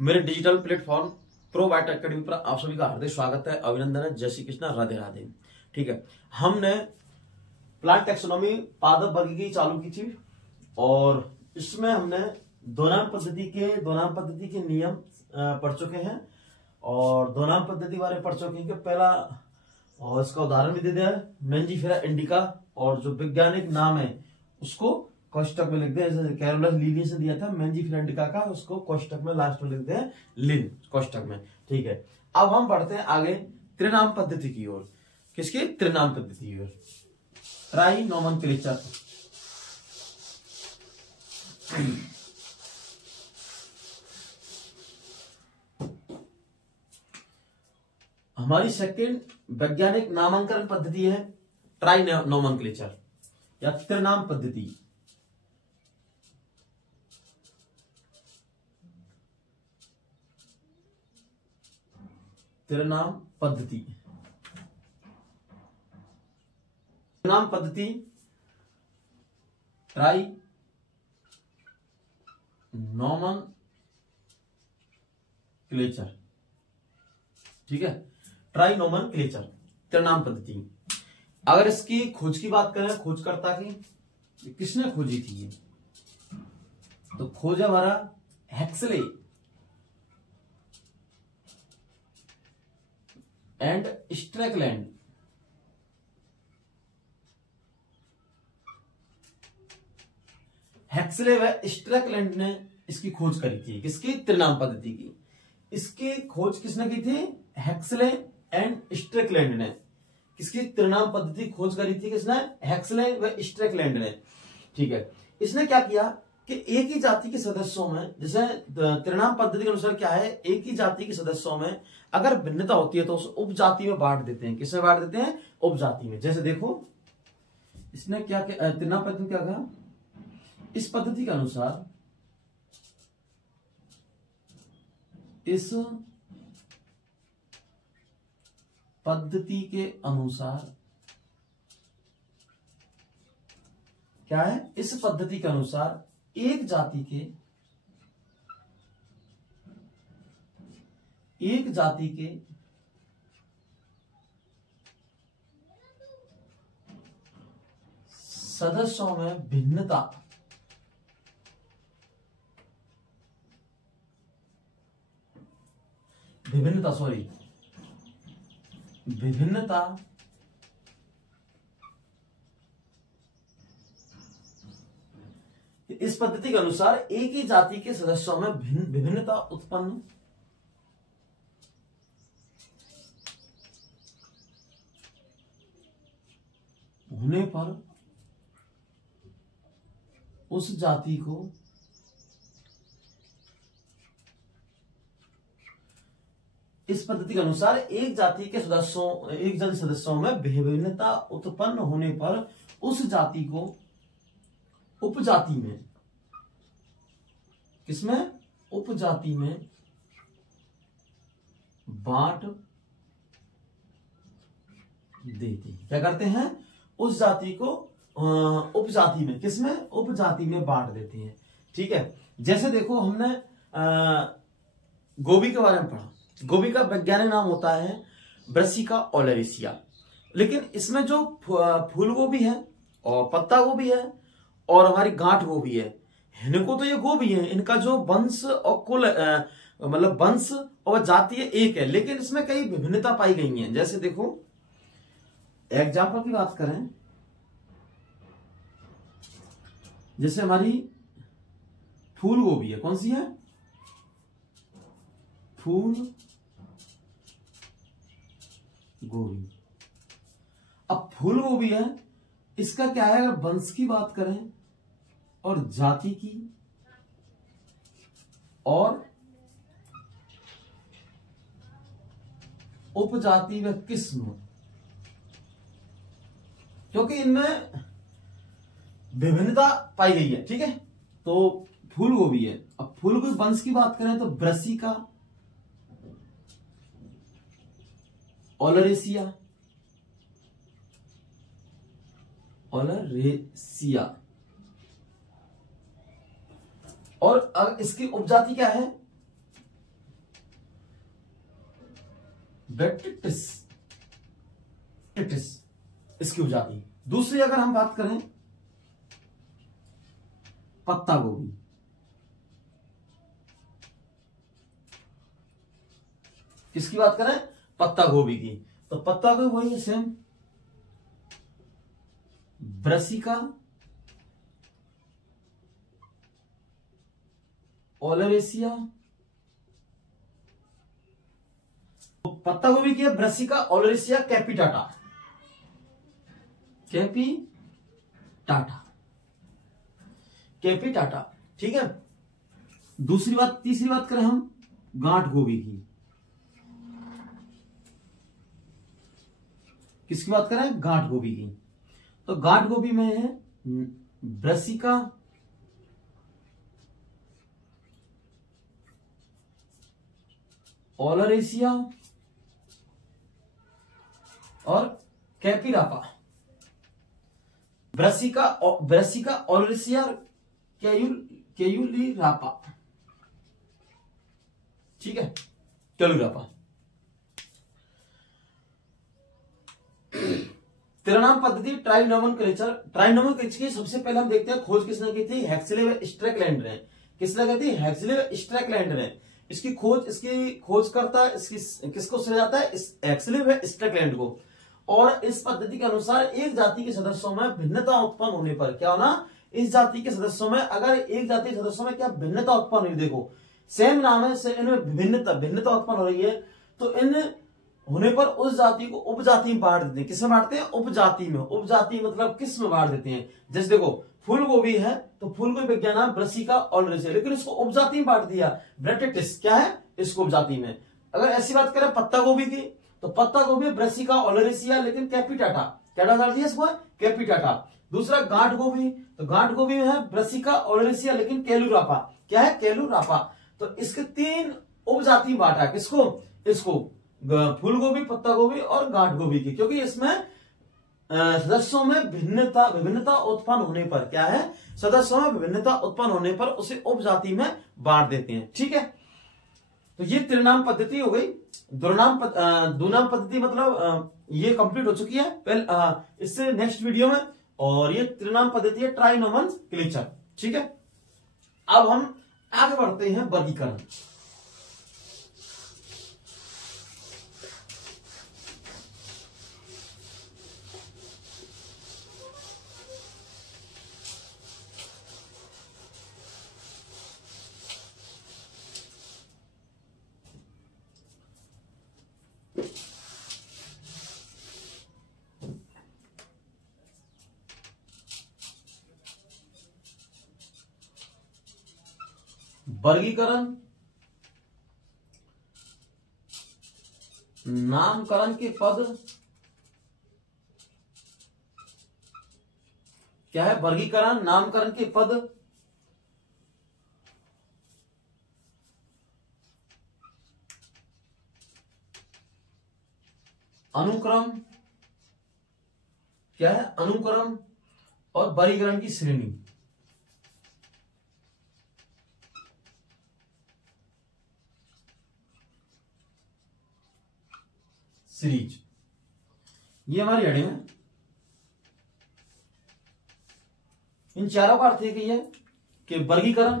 मेरे digital platform probiotic academy पर आप सभी का हार्दिक स्वागत है, अभिनंदन है, जय श्री कृष्णा, राधे राधे। ठीक है, हमने प्लांट टेक्सोनॉमी पादप वर्गीकी चालू की थी और इसमें हमने दो नाम पद्धति के नियम पढ़ चुके हैं और दो नाम पद्धति बारे पढ़ चुके हैं कि पहला और इसका उदाहरण भी दे दिया है मेंजिफेरा इंडिका, और जो वैज्ञानिक नाम है उसको कोष्टक में लिख दे, जैसे कैरोलस लीनियस से दिया था मेंजिफेरा इंडिका का, उसको कोष्टक में लास्ट में लिखते हैं लिन कोष्टक में। ठीक है, अब हम बढ़ते हैं आगे त्रिनाम पद्धति की ओर। किसकी? त्रिनाम पद्धति की ओर। Trinomenclature. हमारी सेकंड वैज्ञानिक नामांकन पद्धति है ट्राई नोमेनक्लेचर या त्रिनाम पद्धति। त्रिनाम पद्धति, त्रिनाम पद्धति ट्राई नोमेनक्लेचर। ठीक है, ट्राई नोमेनक्लेचर त्रिनाम पद्धति। अगर इसकी खोज की बात करें, खोजकर्ता की, किसने खोजी थी ये, तो खोज हमारा हेक्सले एंड स्ट्रैकलैंड। हेक्सले व स्ट्रैकलैंड ने इसकी खोज करी थी। किसकी? त्रिनाम पद्धति की। इसकी खोज किसने की थी? हेक्सले एंड स्ट्रैकलैंड ने। किसकी? त्रिनाम पद्धति खोज करी थी किसने? हेक्सले व स्ट्रैकलैंड ने। ठीक है, इसने क्या किया कि एक ही जाति के सदस्यों में, जैसे त्रिनाम पद्धति के अनुसार क्या है, एक ही जाति के सदस्यों में अगर भिन्नता होती है तो उस उपजाति में बांट देते हैं। किसमें बांट देते हैं? उपजाति में। जैसे देखो इसने क्या किया, त्रिनाम पद्धति क्या कहा, इस पद्धति के अनुसार, इस पद्धति के अनुसार क्या है, इस पद्धति के अनुसार एक जाति के सदस्यों में भिन्नता इस पद्धति के अनुसार एक ही जाति के सदस्यों में विभिन्नता उत्पन्न होने पर उस जाति को इस पद्धति के अनुसार एक जाति सदस्यों में विभिन्नता उत्पन्न होने पर उस जाति को उपजाति में, किसमें? उपजाति में बांट देते। क्या करते हैं? उस जाति को उपजाति में, किसमें? उपजाति में बांट देते हैं। ठीक है, जैसे देखो हमने गोभी के बारे में पढ़ा। गोभी का वैज्ञानिक नाम होता है ब्रासिका ओलेरेसिया, लेकिन इसमें जो फूल गोभी है और पत्ता गोभी है और हमारी गांठ गोभी है, इनको तो ये गोभी है, इनका जो वंश और कुल मतलब वंश और जाति है एक है, लेकिन इसमें कई विभिन्नता पाई गई है। जैसे देखो एग्जाम्पल की बात करें, जैसे हमारी फूल गोभी है, कौन सी है? फूल गोभी। अब फूल गोभी है, इसका क्या है, अगर वंश की बात करें और जाति की और उपजाति व किस्म, क्योंकि इनमें विभिन्नता पाई गई है। ठीक है, तो फूल गोभी है। अब फूल गोभी वंश की बात करें तो ब्रासिका ओलेरेसिया, और इसकी उपजाति क्या है? ब्रैक्टिस टिटिस इसकी उपजाति। दूसरी अगर हम बात करें पत्ता गोभी, किसकी बात करें? पत्ता गोभी की। तो पत्ता गोभी वही है सेम, ब्रासिका ओलेरेसिया। तो पत्ता गोभी की है Brassica oleracea capitata, capitata, capitata. ठीक है। दूसरी बात, तीसरी बात करें हम गांठ गोभी की, किसकी बात करें? गांठ गोभी की। तो गांठ गोभी में है ब्रासिका ओलेरेसिया और कैपिरापा। Brassica oleracea केयूलिरापा। ठीक है, केयूलिरापा। त्रिनाम पद्धति ट्राइनोमेनक्लेचर। ट्राइनोमेनक्लेचर की सबसे पहले हम देखते हैं खोज किसने की थी? हैक्सले व स्ट्रैकलैंडर ने। किसने की थी? हैक्सले व स्ट्रैकलैंडर ने। इसकी खोज करता है, किसको सुना जाता है? हैक्सले व स्ट्रैकलैंड को। और इस पद्धति के अनुसार एक जाति के सदस्यों में भिन्नता उत्पन्न होने पर क्या होना? इस जाति के सदस्यों में, अगर एक जाति के सदस्यों में क्या भिन्नता उत्पन्न हुई, देखो सेम नाम है, से इनमें भिन्नता उत्पन्न हो रही है, तो इन होने पर उस जाति को उपजाति में बांट देते हैं। किसमें बांटते हैं? उपजाति में। उपजाति मतलब किस में बांट देते हैं? जैसे देखो फूल गोभी है, तो फूल गोभी विज्ञान नाम ब्रासिका ओलेरेसिया, लेकिन इसको उपजाति में बांट दिया, ब्रैक्टिस क्या है? इसको उपजाति में। अगर ऐसी बात करें पत्ता गोभी की, तो पत्ता गोभी ब्रासिका ओलेरेसिया, लेकिन कैपिटाटा, क्या डाल दिया इसको? कैपिटाटा। दूसरा गांठ गोभी, तो गांठ गोभी में है ब्रासिका ओलेरेसिया, लेकिन केलुरापा, क्या है? केलुरापा। तो इसके 3 उपजाति बांटा, किसको? इसको, फूल गोभी, पत्ता गोभी और गांठ गोभी की, क्योंकि इसमें सदस्यों में विभिन्नता उत्पन्न होने पर क्या है? सदस्यों में विभिन्नता उत्पन्न होने पर उसे उपजाति में बांट देते हैं। ठीक है, तो ये त्रिनाम पद्धति हो गई। दुनाम पद्धति मतलब ये कंप्लीट हो चुकी है पहले, इससे नेक्स्ट वीडियो में। और ये त्रिनाम पद्धति है ट्राइनोमेनक्लेचर। ठीक है, अब हम आगे बढ़ते हैं वर्गीकरण। वर्गीकरण नामकरण के पद क्या है? वर्गीकरण नामकरण के पद अनुक्रम, क्या है? अनुक्रम और वर्गीकरण की श्रेणी। सीरीज, ये हमारी हेडिंग है। इन चारों का अर्थ एक ही है कि वर्गीकरण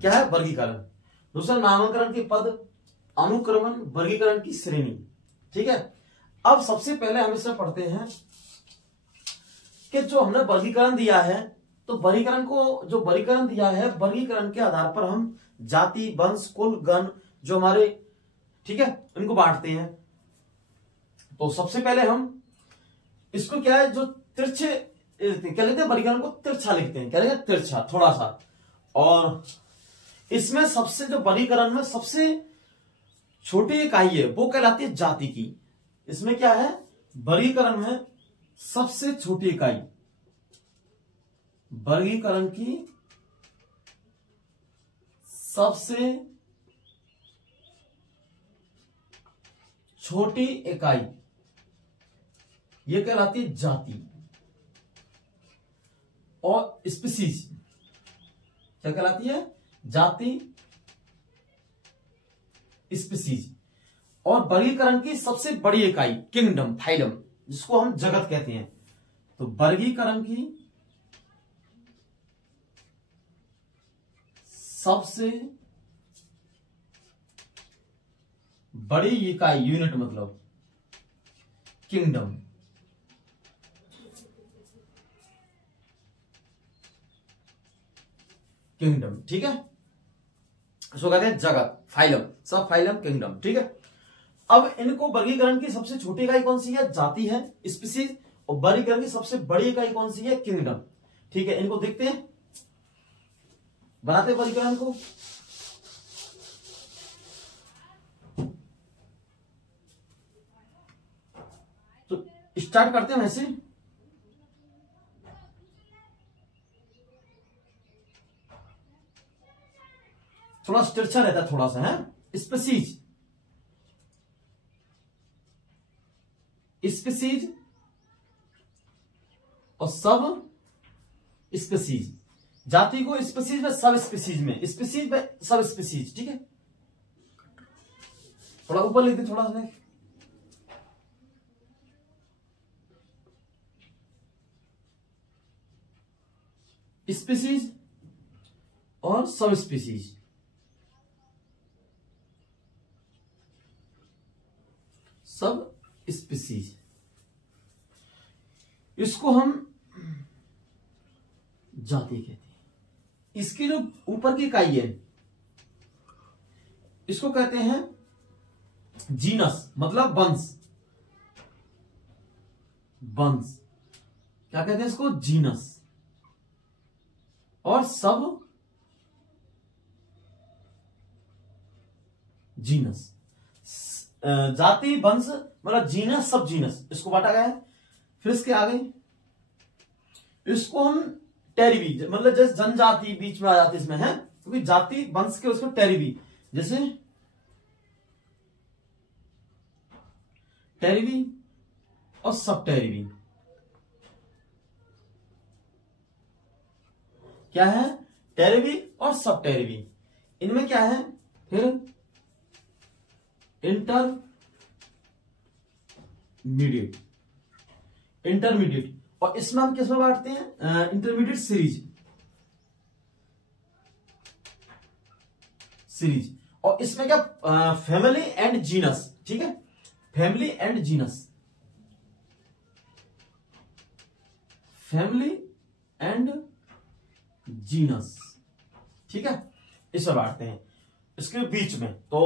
क्या है? वर्गीकरण। दूसरा नामकरण के पद, अनुक्रमण, वर्गीकरण की श्रेणी। ठीक है, अब सबसे पहले हम इसमें पढ़ते हैं कि जो हमने वर्गीकरण दिया है, तो जो वर्गीकरण दिया है, वर्गीकरण के आधार पर हम जाति, वंश, कुल, गण जो हमारे, ठीक है, इनको बांटते हैं। तो सबसे पहले हम इसको क्या है, जो तिरछे क्या लिखते हैं? वर्गीकरण को तिरछा लिखते हैं। क्या लिखते हैं? तिरछा, थोड़ा सा। और इसमें सबसे, जो वर्गीकरण में सबसे छोटी इकाई है वो कहलाती है जाति की। इसमें क्या है? वर्गीकरण में सबसे छोटी इकाई, वर्गीकरण की सबसे छोटी इकाई, ये कहलाती है जाति। और स्पीसीज क्या कहलाती है? जाति, स्पीसीज। और वर्गीकरण की सबसे बड़ी इकाई किंगडम, फाइलम, जिसको हम जगत कहते हैं। तो वर्गीकरण की सबसे बड़ी इकाई, यूनिट मतलब किंगडम, किंगडम, ठीक है। इसको कहते हैं जगत, फाइलम, सब फाइलम, किंगडम, ठीक है। अब इनको वर्गीकरण की सबसे छोटी इकाई कौन सी है? जाति है, स्पीसीज। और वर्गीकरण की सबसे बड़ी इकाई कौन सी है? किंगडम, ठीक है। इनको देखते हैं, बनाते हैं वर्गीकरण को। तो स्टार्ट करते हैं वैसे। थोड़ा स्ट्रक्चर रहता है, थोड़ा सा है। स्पीसीज, स्पीसीज और सब स्पीसीज। जाति को स्पीसीज में, सब स्पीसीज में, स्पीसीज में सब स्पीसीज, ठीक है। थोड़ा ऊपर लिख दे, थोड़ा सा। स्पीसीज और सब स्पीसीज, सब स्पीसीज। इसको हम जाति कहते हैं। इसकी जो ऊपर की इकाई है, इसको कहते हैं जीनस, मतलब वंश। वंश क्या कहते हैं इसको? जीनस। और सब जीनस, जाति, वंश मतलब जीनस, सब जीनस, इसको बांटा गया है। फिर इसके आगे इसको हम टेरिबी, मतलब जैसे जनजाति बीच में आ जाती इसमें है, क्योंकि जाति वंश के उसको टेरिबी, जैसे टेरिबी और सब टेरिबी। क्या है? टेरिबी और सब टेरिबी। इनमें क्या है फिर? Intermediate, intermediate. और इसमें हम किसमें बांटते हैं? Intermediate series, series. और इसमें क्या? फैमिली एंड जीनस, ठीक है। Family and genus, family and genus, ठीक है। इसमें बांटते हैं। इसके बीच में तो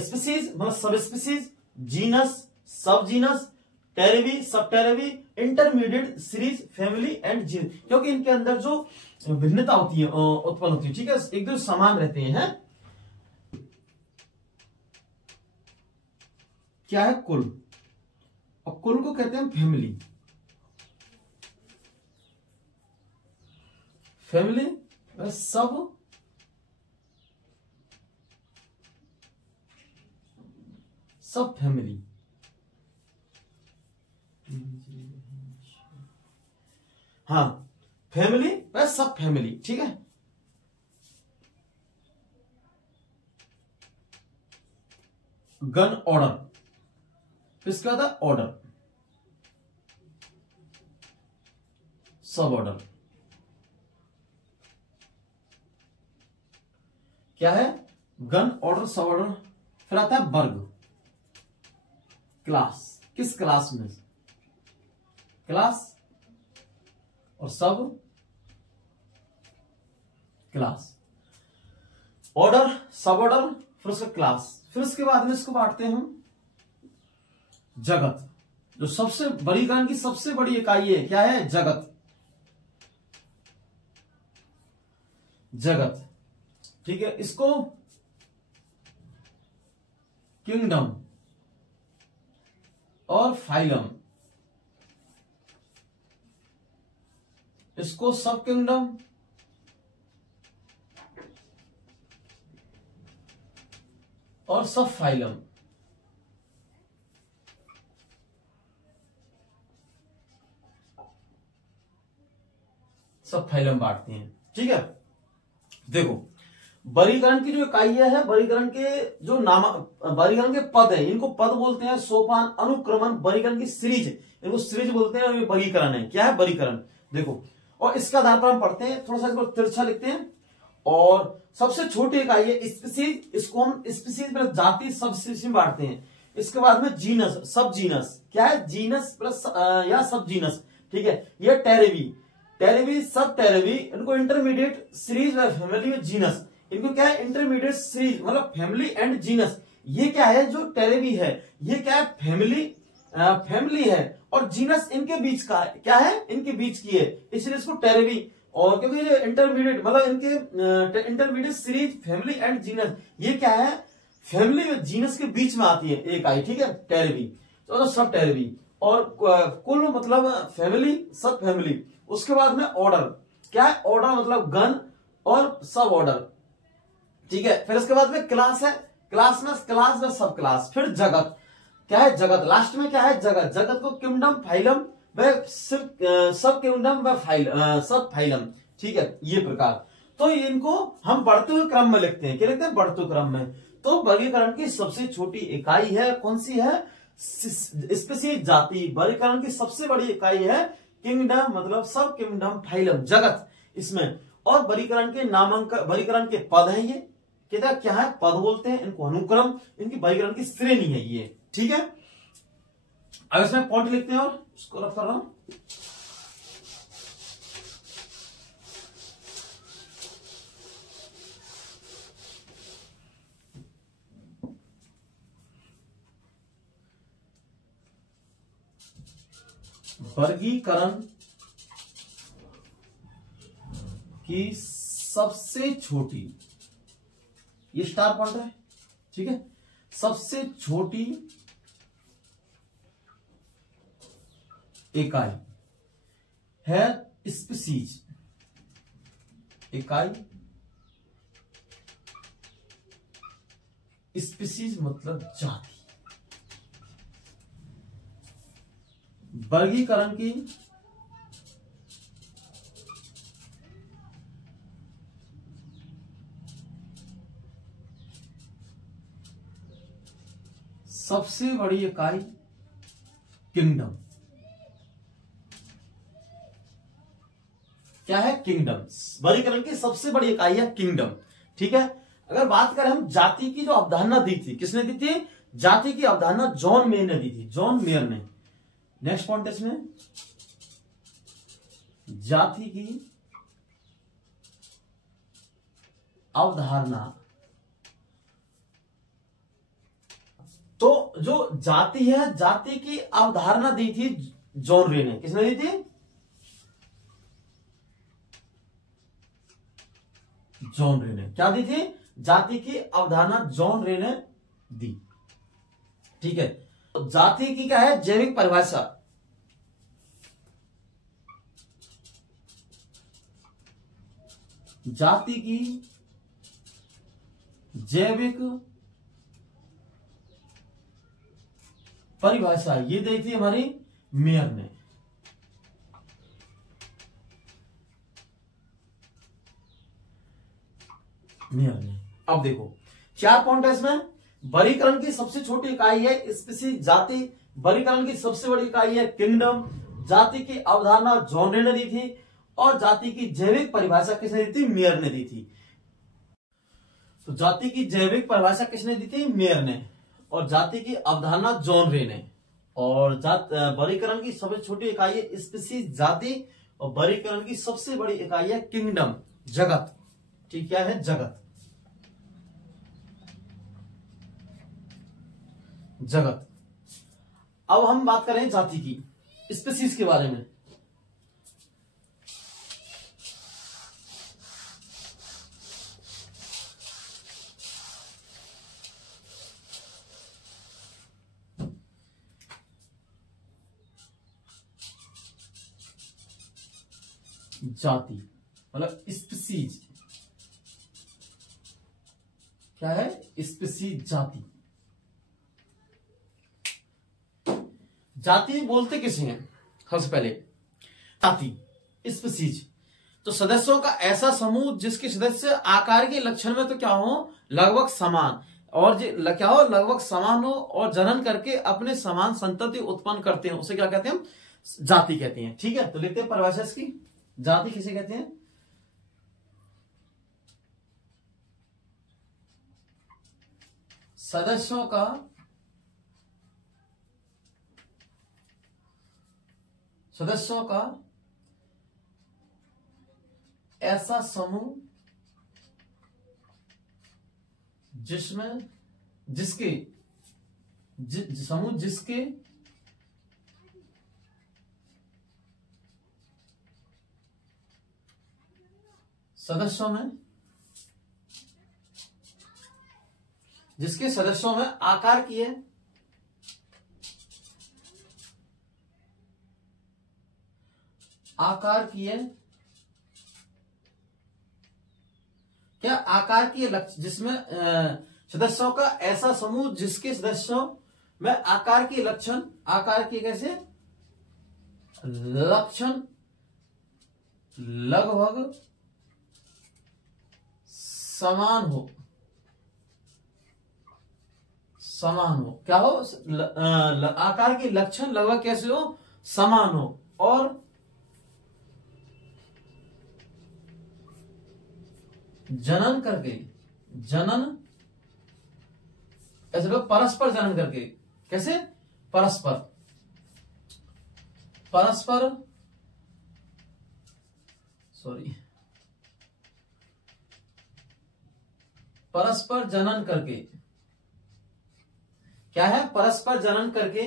स्पीसीज मतलब sub species, genus, sub genus, tribe, sub tribe, intermediate, series, family and genus. क्योंकि इनके अंदर जो भिन्नता होती है, उत्पन्न होती है, ठीक है, एकदम समान रहते हैं। क्या है? कुल। और कुल को कहते हैं फैमिली। फैमिली सब सब फैमिली, हाँ, फैमिली व सब फैमिली, ठीक है। गन ऑर्डर, इसका था ऑर्डर, सब ऑर्डर। क्या है? गन ऑर्डर, सब ऑर्डर। फिर आता है वर्ग, क्लास। किस क्लास में? क्लास और सब क्लास। ऑर्डर, सब ऑर्डर, फिर उसका क्लास। फिर उसके बाद में इसको बांटते हैं हम जगत, जो सबसे बड़ी ज्ञान की सबसे बड़ी इकाई है। क्या है? जगत, जगत, ठीक है। इसको किंगडम और फाइलम, इसको सब किंगडम और सब फाइलम, सब फाइलम बांटते हैं, ठीक है। देखो, वर्गीकरण की जो इकाई है, वर्गीकरण के जो नाम, वर्गीकरण के पद है, इनको पद बोलते हैं। सोपान, अनुक्रमण, वर्गीकरण की सीरीज, इनको सीरीज बोलते हैं। और ये वर्गीकरण है। क्या है? वर्गीकरण। देखो, और इसका आधार पर हम पढ़ते हैं, थोड़ा सा इसको तिरछा लिखते हैं। और सबसे छोटी इकाई है स्पीसीज, इसको हम स्पीसीज प्लस जाति सब स्पीसीज में बांटते हैं। इसके बाद में जीनस, सब जीनस। क्या है? जीनस प्लस या सब जीनस। ठीक है। ये टेरेवी, टेरेवी, सब टेरेवी, इनको इंटरमीडिएट सीरीज व फैमिली में जीनस, इनको क्या है? इंटरमीडिएट सीरीज मतलब फैमिली एंड जीनस। ये क्या है? जो टेरेवी है ये क्या है? फैमिली, फैमिली है। और जीनस इनके बीच का है। क्या है? इनके बीच की है, इसलिए इसको टेरेवी। और क्योंकि ये इंटरमीडिएट मतलब इनके intermediate series family and genus, ये क्या है? फैमिली और जीनस के बीच में आती है एक आई। ठीक है, टेरेवी। तो सब टेरेवी। और कुल मतलब फैमिली, सब फैमिली। उसके बाद में ऑर्डर। क्या है? ऑर्डर मतलब गण और सब ऑर्डर। ठीक है। फिर उसके बाद में क्लास है, क्लास में सब क्लास। फिर जगत। क्या है? जगत। लास्ट में क्या है? जगत। जगत को किंगडम, फाइलम व सब किंगडम व सब फाइलम। ठीक है, ये प्रकार। तो इनको हम बढ़ते हुए क्रम में लिखते हैं। क्या लिखते हैं? बढ़ते हुए क्रम में। तो वर्गीकरण की सबसे छोटी इकाई है, कौन सी है? स्पीसीज, जाति। वर्गीकरण की सबसे बड़ी इकाई है किंगडम मतलब सब किंगडम, फाइलम, जगत इसमें। और वर्गीकरण के नामांकन, वर्गीकरण के पद हैं ये। क्या है? पद बोलते हैं इनको। अनुक्रम, इनकी वर्गीकरण की श्रेणी है ये। ठीक है। अब इसमें पॉइंट लिखते हैं और इसको रफ कर रहा हूं। वर्गीकरण की सबसे छोटी, ये स्टार पॉइंट है। ठीक है। सबसे छोटी इकाई है स्पीसीज। इकाई, स्पीसीज मतलब जाति। वर्गीकरण की सबसे बड़ी इकाई किंगडम। क्या है? किंगडम। वर्गीकरण की सबसे बड़ी इकाई है किंगडम। ठीक है। अगर बात करें हम जाति की, जो अवधारणा दी थी, किसने दी थी? जाति की अवधारणा जॉन मेयर ने दी थी। जॉन मेयर ने। नेक्स्ट पॉइंट इसमें, जाति की अवधारणा। तो जो जाति है, जाति की अवधारणा दी थी जॉन रे ने। किसने दी थी? जॉन रे ने। क्या दी थी? जाति की अवधारणा जॉन रे ने दी। ठीक है। तो जाति की क्या है? जैविक परिभाषा। जाति की जैविक परिभाषा ये दी थी हमारी मेयर ने। अब देखो 4 पॉइंट है इसमें। वर्गीकरण की सबसे छोटी इकाई है स्पीसीज, जाति। वर्गीकरण की सबसे बड़ी इकाई है किंगडम। जाति की अवधारणा जॉन रे ने दी थी। और जाति की जैविक परिभाषा किसने दी थी? मेयर ने दी थी। तो जाति की जैविक परिभाषा किसने दी थी? मेयर ने। और जाति की अवधारणा जॉन रे ने। और वर्गीकरण की सबसे छोटी इकाई है स्पीसीज, जाति। और वर्गीकरण की सबसे बड़ी इकाई है किंगडम, जगत। ठीक, क्या है? जगत। जगत। अब हम बात करें जाति की, स्पीसीज के बारे में। जाति मतलब स्पीसीज। क्या है? स्पीसीज, जाति। जाति बोलते किसे हैं? सबसे पहले जाति, स्पीसीज। तो सदस्यों का ऐसा समूह जिसके सदस्य आकार के लक्षण में तो क्या हो, लगभग समान, और क्या हो, लगभग समान हो और जनन करके अपने समान संतति उत्पन्न करते हैं, उसे क्या कहते हैं हम, जाति कहते हैं। ठीक है, तो लिखते हैं परिभाषा इसकी, जाति किसे कहते हैं, सदस्यों का ऐसा समूह जिसके सदस्यों में आकार की है, क्या आकार की लक्ष्य, जिसमें सदस्यों का ऐसा समूह जिसके सदस्यों में आकार की लक्षण, कैसे लक्षण लगभग समान हो, क्या हो, आकार के लक्षण लगभग कैसे हो, समान हो, और जनन ऐसे लोग परस्पर जनन करके, कैसे, परस्पर जनन करके, क्या है, परस्पर जनन करके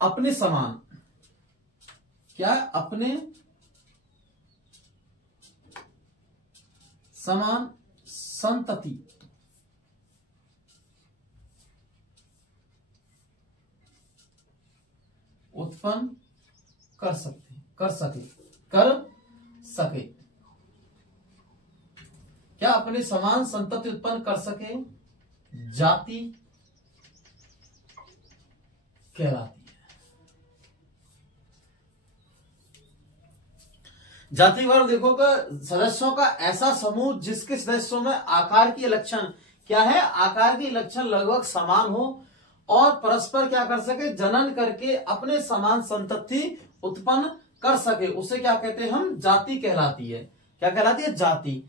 अपने समान, क्या, अपने समान संतति उत्पन्न कर सके, क्या अपने समान संतति उत्पन्न कर सके, जाति कहलाती है। जाति वर्ग देखो का सदस्यों का ऐसा समूह जिसके सदस्यों में आकार के लक्षण, क्या है, आकार के लक्षण लगभग समान हो और परस्पर क्या कर सके, जनन करके अपने समान संतति उत्पन्न कर सके, उसे क्या कहते हैं हम, जाति कहलाती है। क्या कहलाती है, जाति।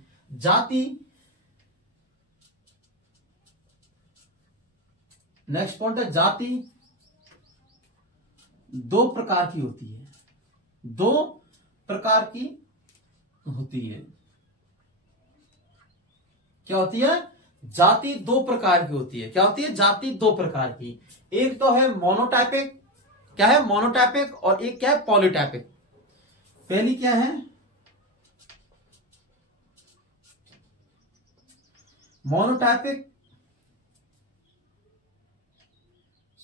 नेक्स्ट पॉइंट है, जाति दो प्रकार की होती है, क्या होती है, जाति दो प्रकार की होती है। क्या होती है, जाति दो प्रकार की, एक तो है मोनोटाइपिक, क्या है, मोनोटाइपिक, और एक क्या है, पॉलीटाइपिक। पहली क्या है, मोनोटाइपिक,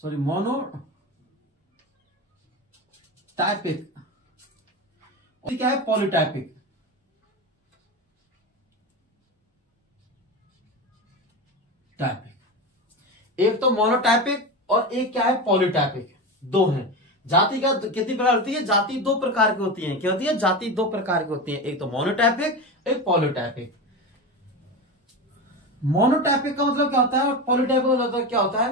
और क्या है, पॉलीटाइपिक। एक तो मोनोटाइपिक और एक क्या है, पॉलीटाइपिक, दो हैं। जाति का कितनी प्रकार होती है, जाति दो प्रकार की होती है। क्या होती है, जाति दो प्रकार की होती है, एक तो मोनोटाइपिक, एक पॉलीटाइपिक। मोनोटाइपिक का मतलब क्या होता है और पॉलीटाइपिक का मतलब क्या होता है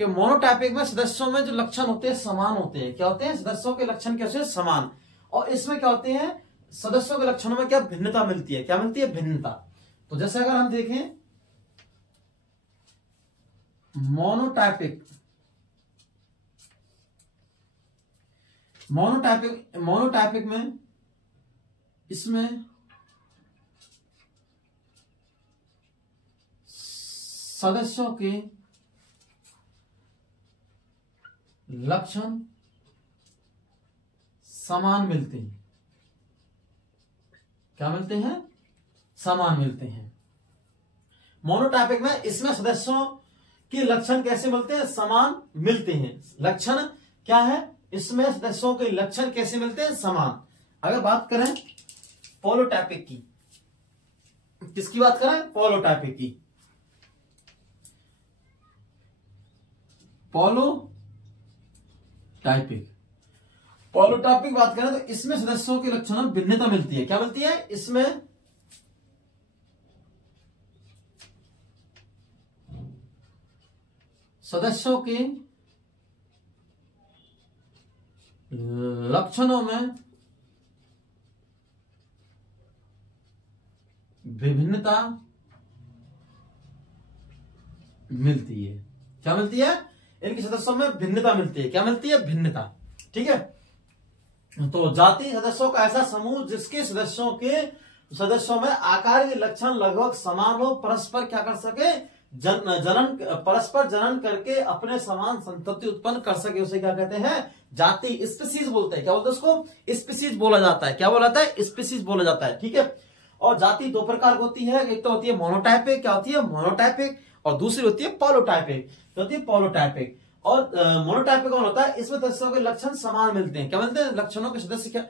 कि मोनोटाइपिक में सदस्यों में जो लक्षण होते हैं समान होते हैं। क्या होते हैं, सदस्यों के लक्षण कैसे, समान। और इसमें क्या होते हैं, सदस्यों के लक्षणों में क्या भिन्नता मिलती है, क्या मिलती है, भिन्नता। तो जैसे अगर हम देखें मोनोटाइपिक में इसमें सदस्यों के लक्षण समान मिलते हैं। क्या मिलते हैं, समान मिलते हैं। मोनोटाइपिक में इसमें सदस्यों के लक्षण कैसे मिलते हैं, समान मिलते हैं। लक्षण क्या है, इसमें सदस्यों के लक्षण कैसे मिलते हैं, समान। अगर बात करें पॉलीटाइपिक की, किसकी बात करें, पॉलीटाइपिक की। पॉलोटॉपिक बात करें तो इसमें सदस्यों के लक्षणों में भिन्नता मिलती है। क्या मिलती है? इसमें सदस्यों के लक्षणों में विभिन्नता मिलती है। क्या मिलती है? इनके सदस्यों में भिन्नता मिलती है। क्या मिलती है? भिन्नता। ठीक है। तो जाति सदस्यों का ऐसा समूह जिसके सदस्यों में आकार के लक्षण लगभग समान हो, परस्पर क्या कर सके, परस्पर जनन करके अपने समान संतति उत्पन्न कर सके, उसे क्या कहते हैं? जाति, स्पीसीज बोलते हैं। क्या बोलते हैं उसको? स्पीसीज बोला जाता है। क्या बोला जाता है? स्पीसीज बोला जाता है। ठीक है। और जाति दो प्रकार की होती है, एक तो होती है मोनोटाइपिक। क्या होती है? मोनोटाइपिक। और दूसरी होती है पॉलोटाइपिक। क्या होती है? पॉलोटाइपिक। और मोनोटाइपिक कौन होता है? इसमें सदस्यों के लक्षण समान मिलते हैं। क्या मिलते हैं? लक्षणों के सदस्य क्या,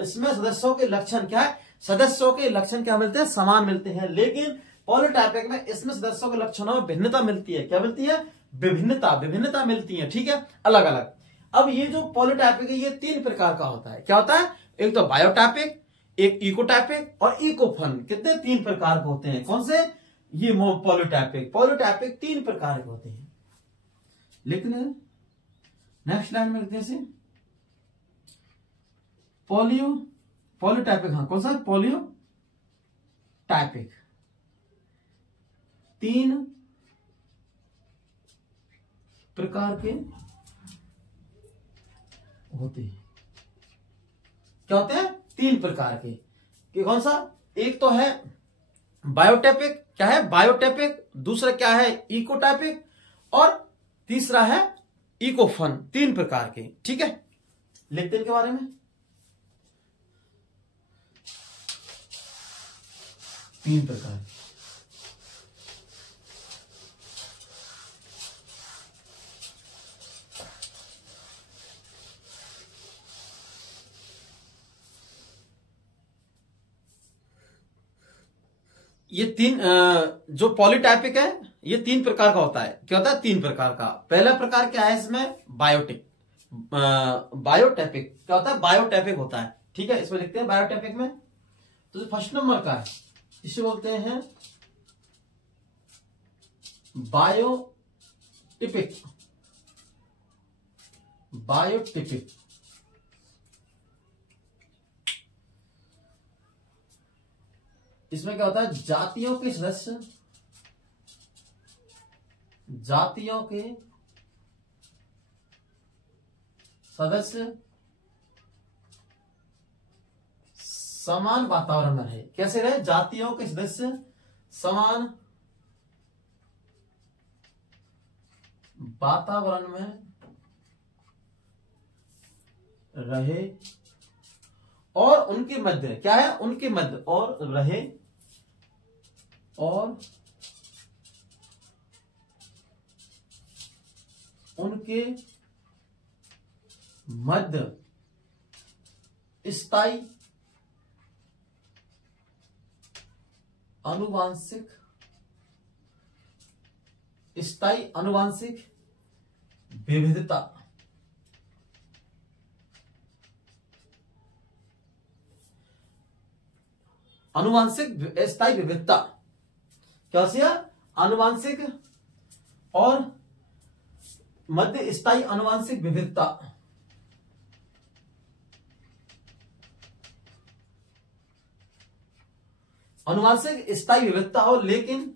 इसमें सदस्यों के लक्षण क्या है? सदस्यों के लक्षण क्या मिलते हैं? समान मिलते हैं। लेकिन पॉलोटाइपिक में इसमें सदस्यों के लक्षणों में भिन्नता मिलती है। क्या मिलती है? विभिन्नता मिलती है। ठीक है, अलग अलग। अब ये जो पॉलोटाइपिक है ये तीन प्रकार का होता है। क्या होता है? एक तो बायोटाइपिक, एक इकोटाइपिक और इकोफन। कितने? तीन प्रकार के होते हैं। कौन से? ये पॉलोटाइपिक तीन प्रकार के होते हैं। लेकिन नेक्स्ट लाइन में लिखते हैं पॉलीटाइपिक। हाँ, कौन सा? पॉलियोटाइपिक। तीन प्रकार के होते हैं। क्या होते हैं? तीन प्रकार के। कि कौन सा? एक तो है बायोटाइपिक। क्या है? बायोटाइपिक। दूसरा क्या है? इकोटाइपिक। और तीसरा है इकोफन। तीन प्रकार के। ठीक है, लिखते इनके बारे में। तीन प्रकार। ये तीन जो पॉलीटाइपिक है ये तीन प्रकार का होता है। क्या होता है? तीन प्रकार का। पहला प्रकार क्या है इसमें? बायोटाइपिक। क्या होता है? बायोटाइपिक होता है। ठीक है, इसमें लिखते हैं बायोटाइपिक में। तो जो फर्स्ट नंबर का है इसे बोलते हैं बायोटिपिक। इसमें क्या होता है? जातियों के सदस्य समान वातावरण में रहे। कैसे रहे? जातियों के सदस्य समान वातावरण में रहे और उनके मध्य क्या है? उनके मध्य और रहे और उनके मध्य स्थायी आनुवांशिक विविधता स्थायी विविधता। क्या है? आनुवांशिक और मध्य स्थायी आनुवांशिक विविधता। आनुवांशिक स्थायी विविधता हो लेकिन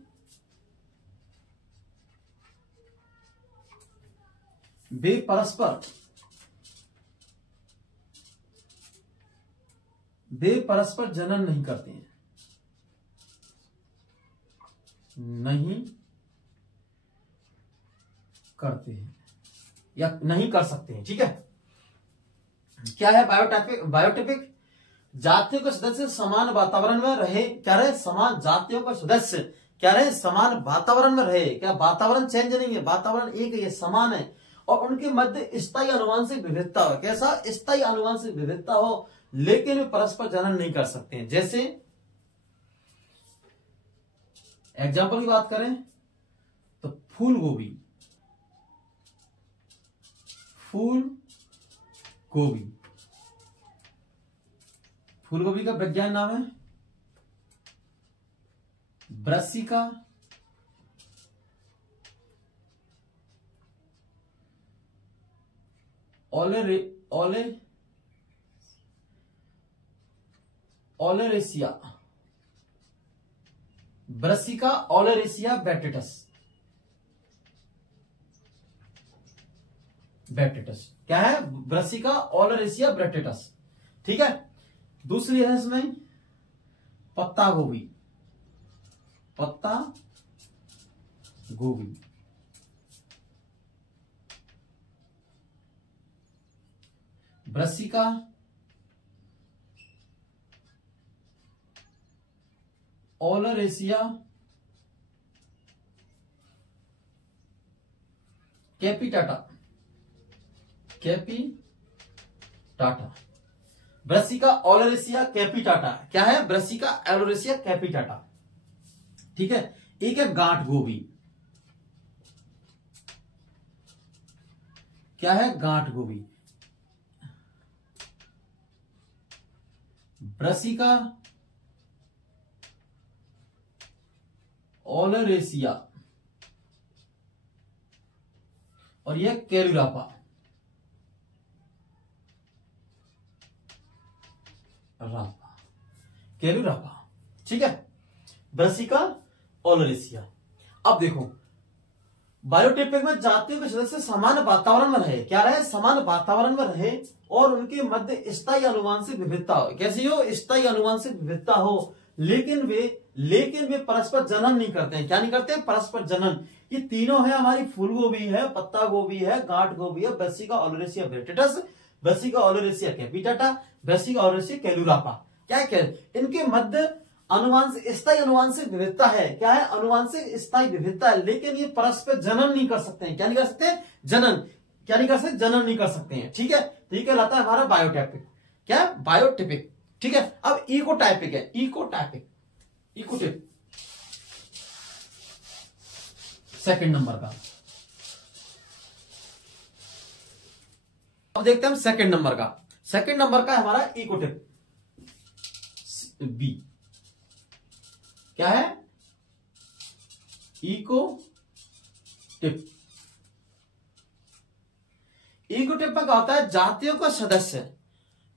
वे परस्पर जनन नहीं करते हैं, या नहीं कर सकते हैं। ठीक है, क्या है बायोटिपिक? जातियों के सदस्य समान वातावरण में रहे। क्या रहे? समान जातियों के सदस्य क्या रहे? समान वातावरण में रहे। क्या वातावरण चेंज नहीं है, वातावरण एक है, समान है। और उनके मध्य स्थायी आनुवांशिक विविधता हो। कैसा? स्थायी आनुवांशिक विविधता हो लेकिन वे परस्पर जनन नहीं कर सकते हैं। जैसे एग्जाम्पल की बात करें तो फूल गोभी। फूल गोभी का वैज्ञानिक नाम है Brassica oleracea, Brassica oleracea botrytis. क्या है? Brassica oleracea botrytis. ठीक है। दूसरी है इसमें पत्ता गोभी, पत्ता गोभी। Brassica oleracea capitata, Brassica oleracea capitata. क्या है? Brassica oleracea capitata. ठीक है। एक है गांठ गोभी। क्या है? गांठ गोभी। ब्रासिका ओलेरेसिया और यह कैलुरापा। कैलुरापा। ठीक है। Brassica oleracea. अब देखो, बायोटिपिक में जातियों के सदस्य समान वातावरण में रहे। क्या रहे? समान वातावरण में रहे और उनके मध्य स्थायी अनुवांशिक विविधता हो। कैसी हो? स्थायी अनुवांशिक विविधता हो। लेकिन वे परस्पर जनन नहीं करते हैं। क्या नहीं करते? परस्पर जनन। ये तीनों है हमारी फूल गोभी है, पत्ता गोभी है, गांठ गोभी है, Brassica oleracea botrytis, Brassica oleracea capitata, Brassica oleracea caulorapa. क्या है? इनके मध्य स्थायी अनुवांशिक विविधता है। क्या है? अनुवांशिक स्थायी विविधता है, लेकिन ये परस्पर जनन नहीं कर सकते हैं। क्या नहीं कर सकते? जनन। क्या नहीं कर सकते? जनन नहीं कर सकते हैं। ठीक है। तो ये कहलाता है हमारा बायोटाइपिक। क्या? बायोटिपिक। ठीक है। अब इकोटाइपिक है। इकोटाइपिक सेकंड नंबर का। अब देखते हैं हम सेकंड नंबर का। सेकंड नंबर का हमारा इकोटिप बी। क्या है? इकोटिप। इकोटिप में क्या होता है? जातियों का सदस्य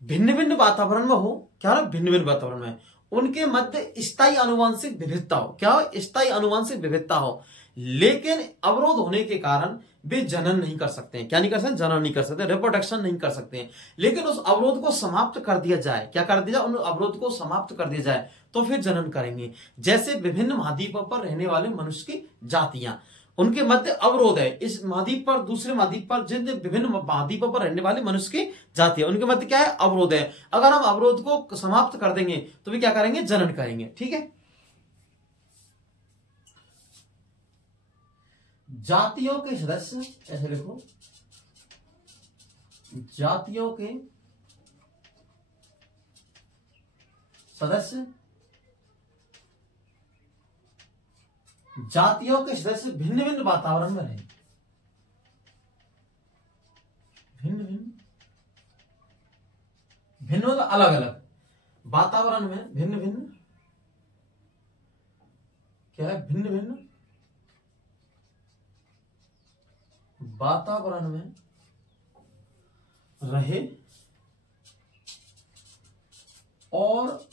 भिन्न भिन्न वातावरण में हो। क्या? भिन्न भिन्न वातावरण में उनके मध्य स्थायी अनुवांशिक विविधता हो। क्या हो? स्थायी अनुवांशिक विविधता हो, लेकिन अवरोध होने के कारण वे जनन नहीं कर सकते हैं। क्या नहीं कर सकते? जनन नहीं कर सकते, रिप्रोडक्शन नहीं कर सकते हैं। लेकिन उस अवरोध को समाप्त कर दिया जाए। क्या कर दिया? उन अवरोध को समाप्त कर दिया जाए तो फिर जनन करेंगे। जैसे विभिन्न महाद्वीपों पर रहने वाले मनुष्य की जातियां, उनके मध्य अवरोध है। इस महाद्वीप पर, दूसरे महाद्वीप पर, जिन विभिन्न महाद्वीपों पर रहने वाले मनुष्य की जातियां, उनके मध्य क्या है? अवरोध है। अगर हम अवरोध को समाप्त कर देंगे तो वे क्या करेंगे? जनन करेंगे। ठीक है। जातियों के सदस्य, ऐसे लिखो, जातियों के सदस्य, जातियों के सदस्य भिन्न भिन्न वातावरण में रहे। भिन्न भिन्न, भिन्न मतलब अलग अलग वातावरण में, भिन्न भिन्न। क्या है? भिन्न भिन्न वातावरण में रहे और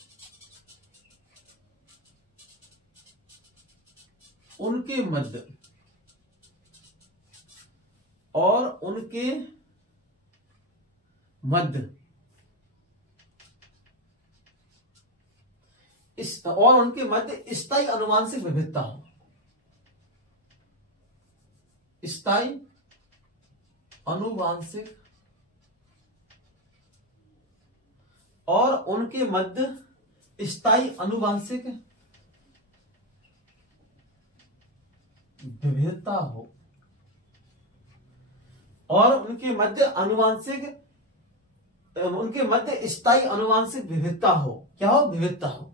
उनके मध्य स्थायी अनुवांशिक विविधता हो। स्थायी अनुवांशिक और उनके मध्य स्थायी अनुवांशिक विविधता हो और उनके मध्य स्थायी अनुवांशिक विविधता हो। क्या हो? विविधता हो।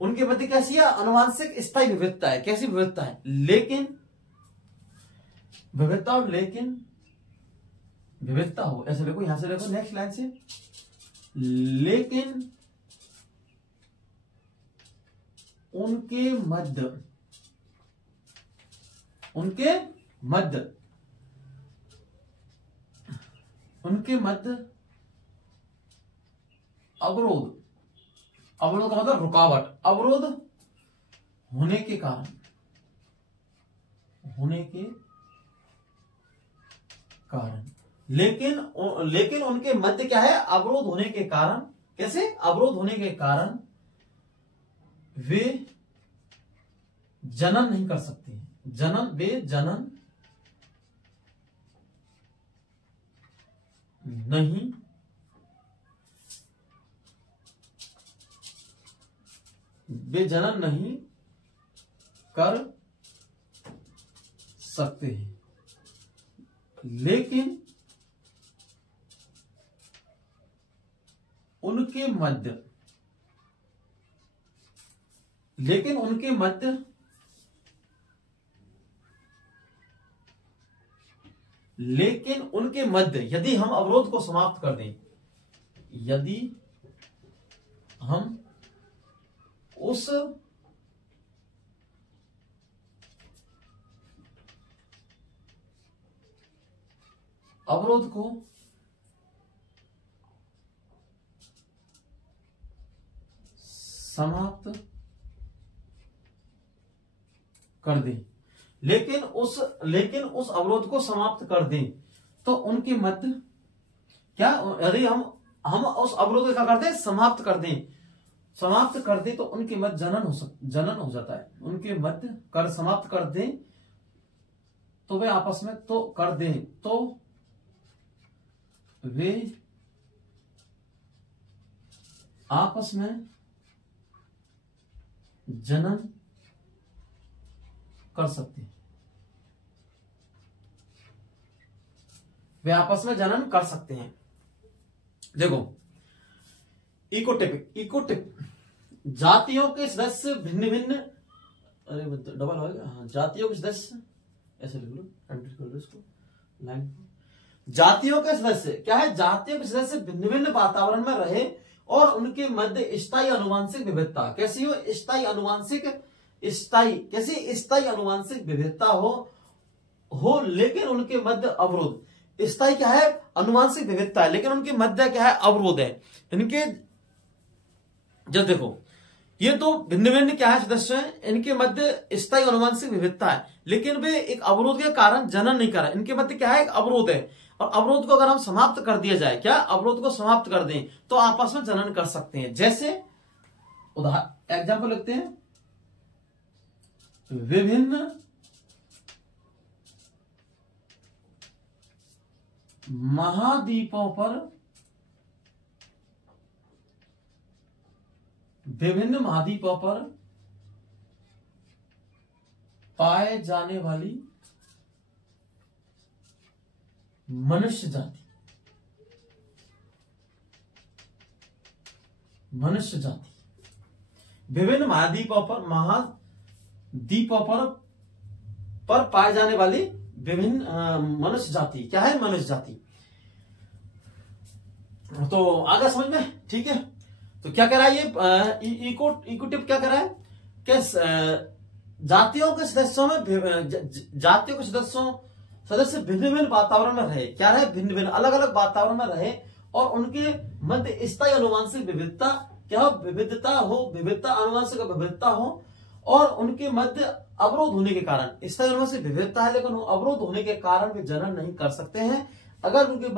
उनके मध्य कैसी है? अनुवांशिक स्थायी विविधता है। कैसी विविधता है? लेकिन विविधता हो, ऐसे देखो, यहां से देखो नेक्स्ट लाइन से, लेकिन उनके मध्य अवरोध, अवरोध का मतलब रुकावट, अवरोध होने के कारण, लेकिन उनके मध्य क्या है, अवरोध होने के कारण, कैसे, अवरोध होने के कारण वे जनन नहीं कर सकते हैं, वे जनन नहीं कर सकते हैं, लेकिन उनके मध्य यदि हम अवरोध को समाप्त कर दें, यदि हम उस अवरोध को समाप्त कर दें, लेकिन उस अवरोध को समाप्त कर दें तो उनके मध्य क्या, यदि हम उस अवरोध को क्या कर दें, समाप्त कर दें तो उनके मध्य जनन हो जाता है, उनके मध्य समाप्त कर दें तो वे आपस में तो कर दें तो वे आपस में जनन कर सकते हैं, वे आपस में जनन कर सकते हैं। देखो, इकोटिप जातियों के सदस्य भिन्न भिन्न, अरे डबल होगा, हाँ, जातियों के सदस्य, ऐसे लिख लो, कंप्लीट कर लो इसको लाइन। जातियों के सदस्य क्या है, जातियों के सदस्य भिन्न भिन्न वातावरण में रहे और उनके मध्य स्थायी अनुवांशिक विविधता, कैसी हो, स्थायी अनुवांशिक विविधता हो, लेकिन उनके मध्य अवरोध, स्थायी क्या है, अनुवांशिक विविधता है, लेकिन उनके मध्य क्या है, अवरोध है। इनके जब देखो, ये तो भिन्न भिन्न क्या है सदस्य हैं, इनके मध्य स्थायी अनुवांशिक विविधता है, लेकिन वे एक अवरोध के कारण जनन नहीं कर रहे, इनके मध्य क्या है, एक अवरोध है, और अवरोध को अगर हम समाप्त कर दिया जाए, क्या, अवरोध को समाप्त कर दें तो आपस में जनन कर सकते हैं। जैसे उदाहरण एग्जाम्पल लिखते हैं, विभिन्न महाद्वीपों पर पाए जाने वाली मनुष्य जाति, विभिन्न महाद्वीपों पर पाए जाने वाली विभिन्न मनुष्य जाति, क्या है, मनुष्य जाति। तो आगे समझ में, ठीक है। तो क्या कह रहा है ये इकोटिप, क्या कह रहा है कि जातियों के सदस्य भिन्न भिन्न वातावरण में रहे, क्या रहे, भिन्न भिन्न अलग अलग वातावरण में रहे और उनके मध्य स्थायी अनुवांशिक विविधता, क्या हो, विविधता अनुवांशिक विविधता हो, और उनके मध्य अवरोध होने के कारण, स्थायी अनुवांशिक विविधता है लेकिन अवरोध होने के कारण वे जनन नहीं कर सकते हैं। अगर उनके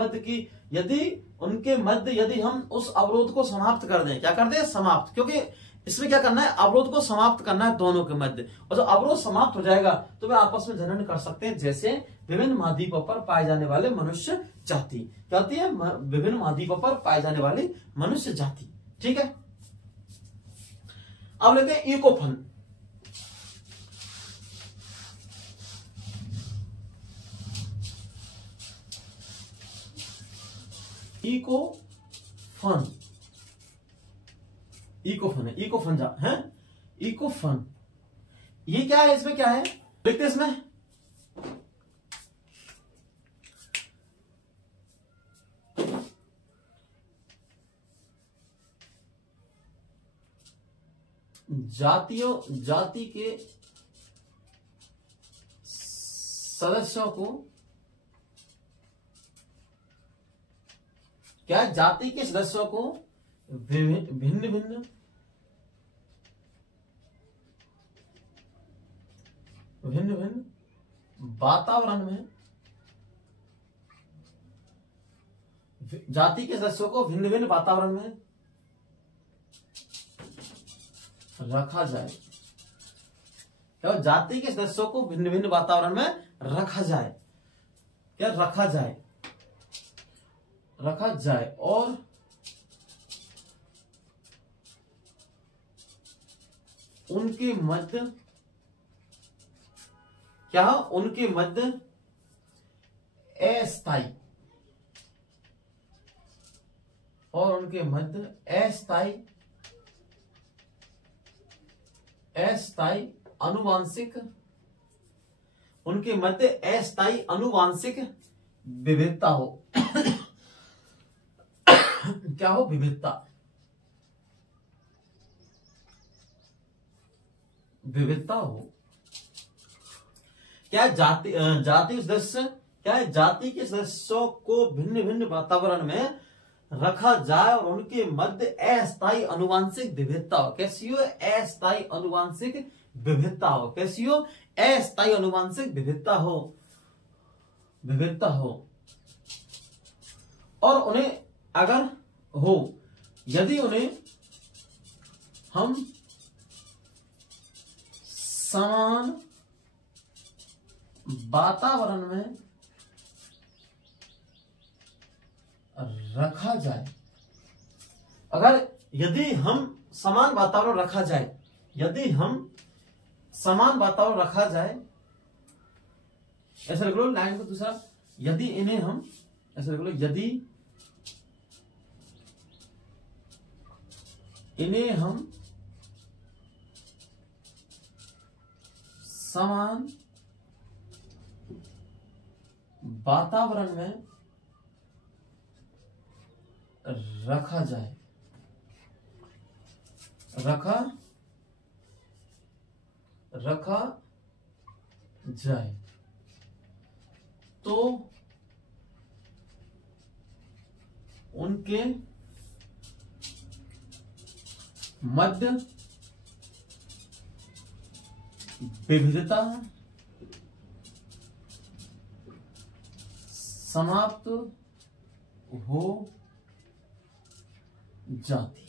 मध्य यदि हम उस अवरोध को समाप्त कर दें, क्या कर दें, समाप्त, क्योंकि इसमें क्या करना है, अवरोध को समाप्त करना है दोनों के मध्य, और जब अवरोध समाप्त हो जाएगा तो वे आपस में जनन कर सकते हैं। जैसे विभिन्न महाद्वीपों पर पाए जाने वाले मनुष्य जाति, क्या होती है, विभिन्न महाद्वीपों पर पाए जाने वाली मनुष्य जाति, ठीक है। अब लेते हैं इकोफन। इकोफन ये क्या है, इसमें क्या है, देखते हैं इसमें, जाति के सदस्यों को, क्या जाति के सदस्यों को भिन्न भिन्न वातावरण में, जाति के सदस्यों को भिन्न भिन्न वातावरण में रखा जाए। क्या जाति के सदस्यों को भिन्न भिन्न वातावरण में रखा जाए, क्या रखा जाए और उनके मध्य, क्या उनके मध्य अस्थायी आनुवांशिक, उनके मध्य अस्थायी आनुवांशिक विविधता हो। क्या हो? विविधता हो। क्या जाति सदस्य, क्या जाति के सदस्यों को भिन्न भिन्न वातावरण में रखा जाए और उनके मध्य अस्थायी आनुवांशिक विविधता हो। कैसी हो? अस्थायी आनुवांशिक विविधता हो। कैसी हो? अस्थायी आनुवांशिक विविधता हो। और उन्हें अगर हो, यदि उन्हें हम समान वातावरण में रखा जाए, अगर यदि हम समान वातावरण रखा जाए, यदि हम समान वातावरण रखा जाए, ऐसा लिख लो लाइन को दूसरा, यदि इन्हें हम, ऐसा लिख लो, यदि इन्हें हम समान वातावरण में रखा जाए, तो उनके मध्य विविधता समाप्त हो जाती है।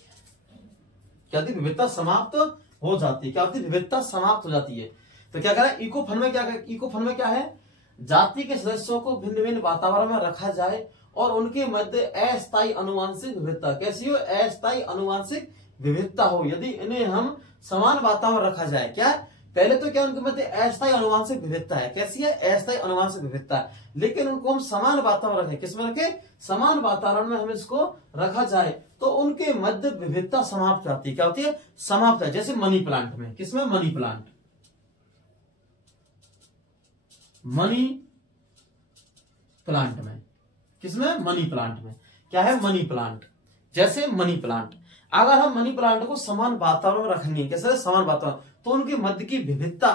क्या होती? विविधता समाप्त हो जाती है। क्या होती? विविधता समाप्त हो जाती है। तो क्या कह रहा है? इकोफन में क्या है? जाति के सदस्यों को भिन्न भिन्न वातावरण में रखा जाए और उनके मध्य अस्थायी आनुवांशिक विविधता, कैसी हो? अस्थायी आनुवांशिक विविधता हो। यदि इन्हें हम समान वातावरण रखा जाए, क्या पहले तो क्या उनके मध्य अस्थायी आनुवांशिक विविधता है, कैसी है? अस्थायी आनुवांशिक विविधता है, लेकिन उनको हम समान वातावरण रखें, किसमें रखें? समान वातावरण में हम इसको रखा जाए तो उनके मध्य विविधता समाप्त होती है। क्या होती है? समाप्त है। जैसे मनी प्लांट में, किसमें? मनी प्लांट में, किसमें? मनी प्लांट में। क्या है? Money plant. जैसे मनी प्लांट, अगर हम मनी प्लांट को समान वातावरण में रखेंगे, कैसे? समान वातावरण, तो उनके मध्य की विविधता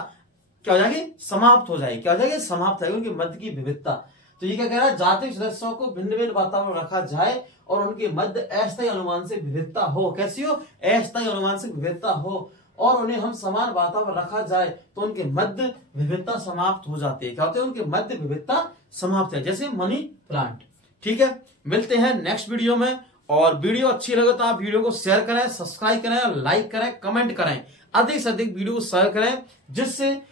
क्या हो जाएगी? समाप्त हो जाएगी। क्या हो जाएगी? समाप्त है उनके मध्य की विविधता। तो ये क्या कह रहा है? जाति सदस्यों को भिन्न भिन्न वातावरण रखा जाए और उनके मध्य अस्थायी आनुवांशिक विविधता हो। कैसी हो? अस्थायी आनुवांशिक विविधता हो और उन्हें हम समान वातावरण रखा जाए तो उनके मध्य विविधता समाप्त हो जाती है। क्या होते हैं? उनके मध्य विविधता समाप्त है, जैसे मनी प्लांट। ठीक है, मिलते हैं नेक्स्ट वीडियो में। और वीडियो अच्छी लगे तो आप वीडियो को शेयर करें, सब्सक्राइब करें, लाइक करें, कमेंट करें, अधिक से अधिक वीडियो को शेयर करें, जिससे